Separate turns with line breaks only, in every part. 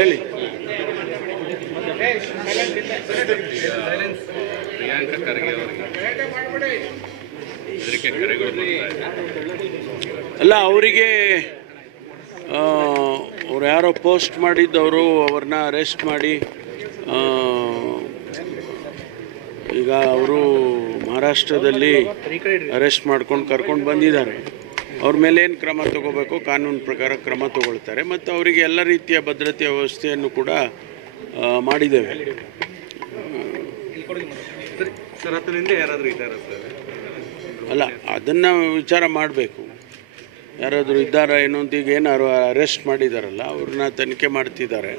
ಹೇಳಿ ಅವರಿಗೆ ಅಲ್ಲ ಅವರಿಗೆ ಅವ್ರು ಯಾರೋ ಪೋಸ್ಟ್ ಮಾಡಿದ್ದವರು ಅವ್ರನ್ನ ಅರೆಸ್ಟ್ ಮಾಡಿ ಈಗ ಅವರು ಮಹಾರಾಷ್ಟ್ರದಲ್ಲಿ ಅರೆಸ್ಟ್ ಮಾಡ್ಕೊಂಡು ಕರ್ಕೊಂಡು ಬಂದಿದ್ದಾರೆ ಅವ್ರ ಮೇಲೆ ಏನು ಕ್ರಮ ತಗೋಬೇಕು ಕಾನೂನು ಪ್ರಕಾರ ಕ್ರಮ ತಗೊಳ್ತಾರೆ ಮತ್ತು ಅವರಿಗೆ ಎಲ್ಲ ರೀತಿಯ ಭದ್ರತೆಯ ವ್ಯವಸ್ಥೆಯನ್ನು ಕೂಡ ಮಾಡಿದ್ದೇವೆ ಅಲ್ಲ ಅದನ್ನು ವಿಚಾರ ಮಾಡಬೇಕು ಯಾರಾದರೂ ಇದ್ದಾರಾ ಏನೋ ಅಂತ ಈಗ ಏನಾರು ಅರೆಸ್ಟ್ ಮಾಡಿದಾರಲ್ಲ ಅವ್ರನ್ನ ತನಿಖೆ ಮಾಡ್ತಿದ್ದಾರೆ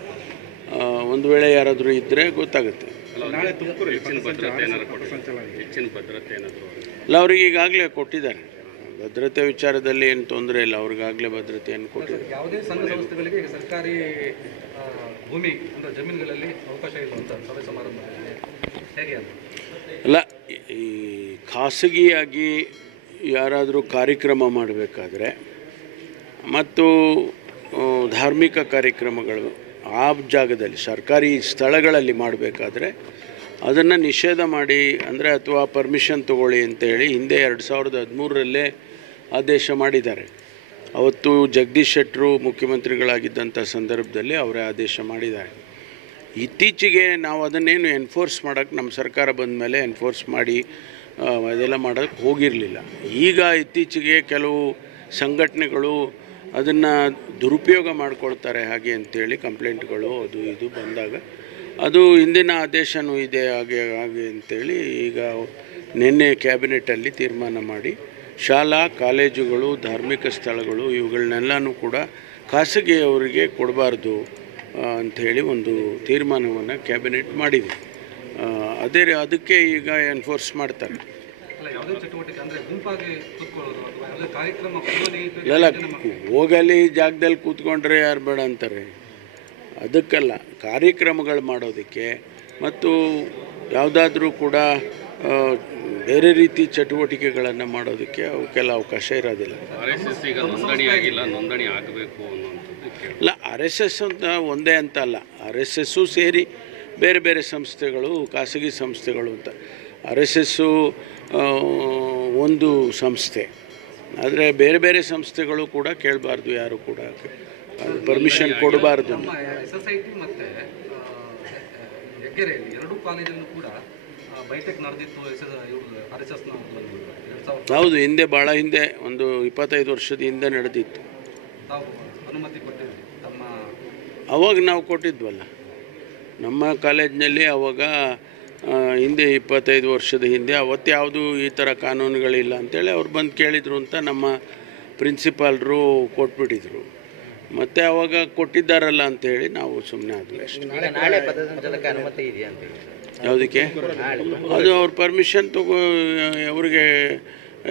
ಒಂದು ವೇಳೆ ಯಾರಾದರೂ ಇದ್ದರೆ ಗೊತ್ತಾಗುತ್ತೆ ಅಲ್ಲ ಅವ್ರಿಗೆ ಈಗಾಗಲೇ ಕೊಟ್ಟಿದ್ದಾರೆ ಭದ್ರತೆ ವಿಚಾರದಲ್ಲಿ ಏನು ತೊಂದರೆ ಇಲ್ಲ ಅವ್ರಿಗಾಗಲೇ ಭದ್ರತೆಯನ್ನು ಕೊಟ್ಟಿದ್ದಾರೆ ಯಾವುದೇ ಸಂಘ ಸಂಸ್ಥೆಗಳಿಗೆ ಸರ್ಕಾರಿ ಭೂಮಿ ಅಂದರೆ ಜಮೀನುಗಳಲ್ಲಿ ಅವಕಾಶ ಇಲ್ಲ ಅಂತ ಅಲ್ಲ ಈ ಖಾಸಗಿಯಾಗಿ ಯಾರಾದರೂ ಕಾರ್ಯಕ್ರಮ ಮಾಡಬೇಕಾದ್ರೆ ಮತ್ತು ಧಾರ್ಮಿಕ ಕಾರ್ಯಕ್ರಮಗಳು ಆ ಜಾಗದಲ್ಲಿ ಸರ್ಕಾರಿ ಸ್ಥಳಗಳಲ್ಲಿ ಮಾಡಬೇಕಾದ್ರೆ ಅದನ್ನು ನಿಷೇಧ ಮಾಡಿ ಅಂದರೆ ಅಥವಾ ಪರ್ಮಿಷನ್ ತಗೊಳ್ಳಿ ಅಂತೇಳಿ ಹಿಂದೆ ಎರಡು ಸಾವಿರದ ಹದಿಮೂರರಲ್ಲೇ ಆದೇಶ ಮಾಡಿದ್ದಾರೆ ಅವತ್ತು ಜಗದೀಶ್ ಶೆಟ್ಟರು ಮುಖ್ಯಮಂತ್ರಿಗಳಾಗಿದ್ದಂಥ ಸಂದರ್ಭದಲ್ಲಿ ಅವರೇ ಆದೇಶ ಮಾಡಿದ್ದಾರೆ ಇತ್ತೀಚೆಗೆ ನಾವು ಅದನ್ನೇನು ಎನ್ಫೋರ್ಸ್ ಮಾಡೋಕ್ಕೆ ನಮ್ಮ ಸರ್ಕಾರ ಬಂದ ಮೇಲೆ ಎನ್ಫೋರ್ಸ್ ಮಾಡಿ ಅದೆಲ್ಲ ಮಾಡೋಕ್ಕೆ ಹೋಗಿರಲಿಲ್ಲ ಈಗ ಇತ್ತೀಚೆಗೆ ಕೆಲವು ಸಂಘಟನೆಗಳು ಅದನ್ನು ದುರುಪಯೋಗ ಮಾಡಿಕೊಳ್ತಾರೆ ಹಾಗೆ ಅಂಥೇಳಿ ಕಂಪ್ಲೇಂಟ್ಗಳು ಅದು ಇದು ಬಂದಾಗ ಅದು ಹಿಂದಿನ ಆದೇಶನೂ ಇದೆ ಹಾಗೆ ಹಾಗೆ ಅಂತೇಳಿ ಈಗ ನಿನ್ನೆ ಕ್ಯಾಬಿನೆಟಲ್ಲಿ ತೀರ್ಮಾನ ಮಾಡಿ ಶಾಲಾ ಕಾಲೇಜುಗಳು ಧಾರ್ಮಿಕ ಸ್ಥಳಗಳು ಇವುಗಳನ್ನೆಲ್ಲನೂ ಕೂಡ ಖಾಸಗಿಯವರಿಗೆ ಕೊಡಬಾರ್ದು ಅಂಥೇಳಿ ಒಂದು ತೀರ್ಮಾನವನ್ನು ಕ್ಯಾಬಿನೆಟ್ ಮಾಡಿದೆ ಅದೇ ಅದಕ್ಕೆ ಈಗ ಎನ್ಫೋರ್ಸ್ ಮಾಡ್ತಾರೆ ಇಲ್ಲ ಹೋಗಲಿ ಜಾಗದಲ್ಲಿ ಕೂತ್ಕೊಂಡ್ರೆ ಯಾರು ಬೇಡ ಅಂತಾರೆ ಅದಕ್ಕಲ್ಲ ಕಾರ್ಯಕ್ರಮಗಳು ಮಾಡೋದಕ್ಕೆ ಮತ್ತು ಯಾವುದಾದ್ರೂ ಕೂಡ ಬೇರೆ ರೀತಿ ಚಟುವಟಿಕೆಗಳನ್ನು ಮಾಡೋದಕ್ಕೆ ಅವಕ್ಕೆಲ್ಲ ಅವಕಾಶ ಇರೋದಿಲ್ಲ ಇಲ್ಲ ಆರ್ ಎಸ್ ಎಸ್ ಅಂತ ಒಂದೇ ಅಂತ ಅಲ್ಲ ಆರ್ ಎಸ್ ಎಸ್ಸು ಸೇರಿ ಬೇರೆ ಬೇರೆ ಸಂಸ್ಥೆಗಳು ಖಾಸಗಿ ಸಂಸ್ಥೆಗಳು ಅಂತ ಆರ್ ಎಸ್ ಎಸ್ಸು ಒಂದು ಸಂಸ್ಥೆ ಆದರೆ ಬೇರೆ ಬೇರೆ ಸಂಸ್ಥೆಗಳು ಕೂಡ ಕೇಳಬಾರ್ದು ಯಾರು ಕೂಡ ಪರ್ಮಿಷನ್ ಕೊಡಬಾರ್ದು ಸೊಸೈಟಿ ಮತ್ತು ಕೂಡ ಹೌದು ಹಿಂದೆ ಭಾಳ ಹಿಂದೆ ಒಂದು ಇಪ್ಪತ್ತೈದು ವರ್ಷದ ಹಿಂದೆ ನಡೆದಿತ್ತು ಅವಾಗ ನಾವು ಕೊಟ್ಟಿದ್ವಲ್ಲ ನಮ್ಮ ಕಾಲೇಜ್ನಲ್ಲಿ ಅವಾಗ ಹಿಂದೆ ಇಪ್ಪತ್ತೈದು ವರ್ಷದ ಹಿಂದೆ ಅವತ್ತು ಯಾವುದು ಈ ಥರ ಕಾನೂನುಗಳಿಲ್ಲ ಅಂತೇಳಿ ಅವ್ರು ಬಂದು ಕೇಳಿದರು ಅಂತ ನಮ್ಮ ಪ್ರಿನ್ಸಿಪಾಲ್ರು ಕೊಟ್ಬಿಟ್ಟಿದ್ರು ಮತ್ತೆ ಅವಾಗ ಕೊಟ್ಟಿದ್ದಾರಲ್ಲ ಅಂತೇಳಿ ನಾವು ಸುಮ್ಮನೆ ಆಗಲಿ ಅಷ್ಟೇ ಯಾವುದಕ್ಕೆ ಅದು ಅವ್ರ ಪರ್ಮಿಷನ್ ತಗೋ ಅವ್ರಿಗೆ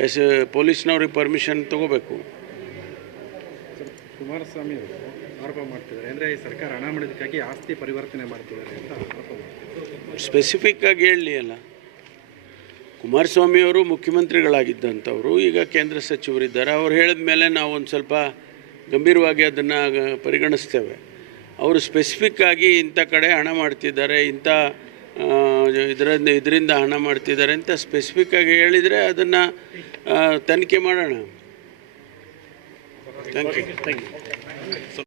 ಎಸ್ ಪೊಲೀಸ್ನವ್ರಿಗೆ ಪರ್ಮಿಷನ್ ತಗೋಬೇಕು ಕುಮಾರಸ್ವಾಮಿ ಆರೋಪ ಮಾಡ್ತಿದ್ದಾರೆ ಅಂದರೆ ಈ ಸರ್ಕಾರ ಹಣ ಆಸ್ತಿ ಪರಿವರ್ತನೆ ಅಂತ ಸ್ಪೆಸಿಫಿಕ್ ಆಗಿ ಹೇಳಲಿ ಅಲ್ಲ ಕುಮಾರಸ್ವಾಮಿಯವರು ಮುಖ್ಯಮಂತ್ರಿಗಳಾಗಿದ್ದಂಥವ್ರು ಈಗ ಕೇಂದ್ರ ಸಚಿವರಿದ್ದಾರೆ ಅವ್ರು ಹೇಳಿದ ಮೇಲೆ ನಾವು ಒಂದು ಸ್ವಲ್ಪ ಗಂಭೀರವಾಗಿ ಅದನ್ನು ಪರಿಗಣಿಸ್ತೇವೆ ಅವರು ಸ್ಪೆಸಿಫಿಕ್ ಆಗಿ ಇಂಥ ಕಡೆ ಹಣ ಮಾಡ್ತಿದ್ದಾರೆ ಇಂಥ ಇದರಿಂದ ಇದರಿಂದ ಹಣ ಮಾಡ್ತಿದ್ದಾರೆ ಅಂತ ಸ್ಪೆಸಿಫಿಕ್ ಆಗಿ ಹೇಳಿದರೆ ಅದನ್ನು ತನಿಖೆ ಮಾಡೋಣ ಥ್ಯಾಂಕ್ ಯು